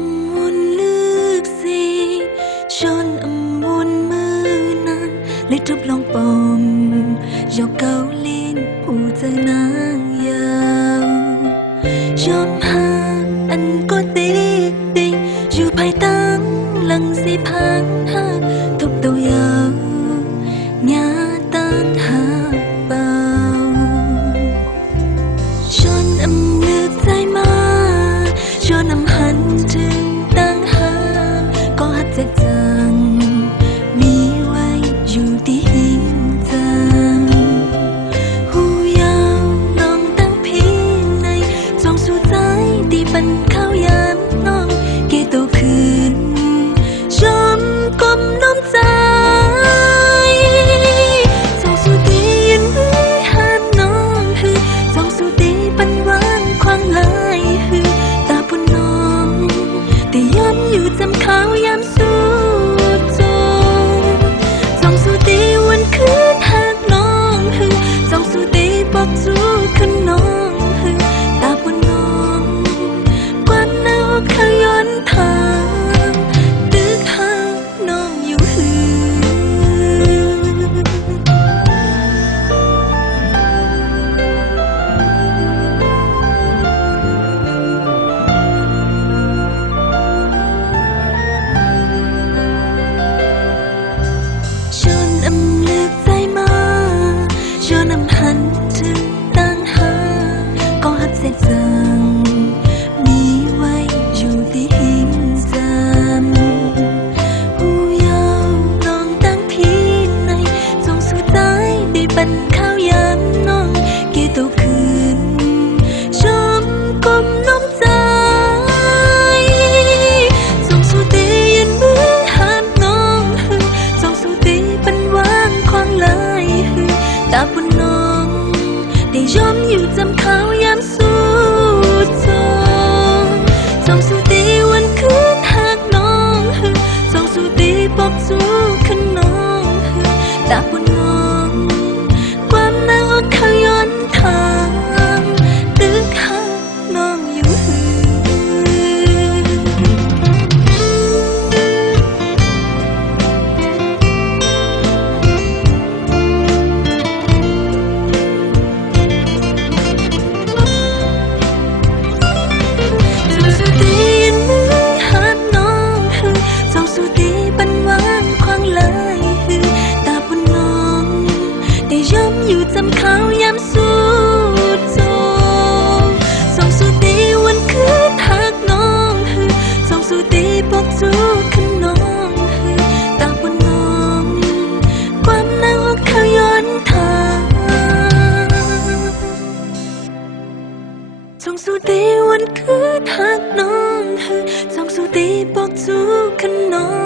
âm muôn nước gì tròn âm muôn mưa nắng lấy trúc lòng bồng dọc cao lên hù giờ nắng giàu chom hàng anh có tí tình dù phải tăng lần gì phán ha thúc đầu giàu nhà tan hạ bao tròn âm nước dài mà cho nằm hành trình tăng ha có hát dệt dàng mi quay dù tí hiếm dàng hu yao lòng tăng phí này dòng su trái đi bần khao yán nong kê tô khuyên chom côm nóm trái dòng su tí yên với hát nong hư dòng su tí bần quán khoang lại hưแต่ย้อนอยู่จำเขายามสู้จงจองสู้ตีวันคืนหากน้องหึจองสู้ตีบอกจูขึ้นน้องหึตาบนน้องกวนเอาเขาย้อนทางตึกหากน้องอยู่หึตาบุญน้องได้ยอมอยู่จำเขายามสู้จงจงสู้ตีวันคืนหากน้องหึจงสู้ตีบอกจูขึ้นน้องหึตาบุญน้องความน่าอกเขาย้อนทางตึกหากน้องอยู่หึอยู่จำเขายามสู้จงส่งสู้ตีวันคืนหากน้องหึส่งสู้ตีบอกจูขึ้นน้องหึตาบนน้องความน่าอกเขาย้อนทางส่งสู้ตีวันคืนหากน้องหึส่งสู้ตีบอกจูขึ้นน้อง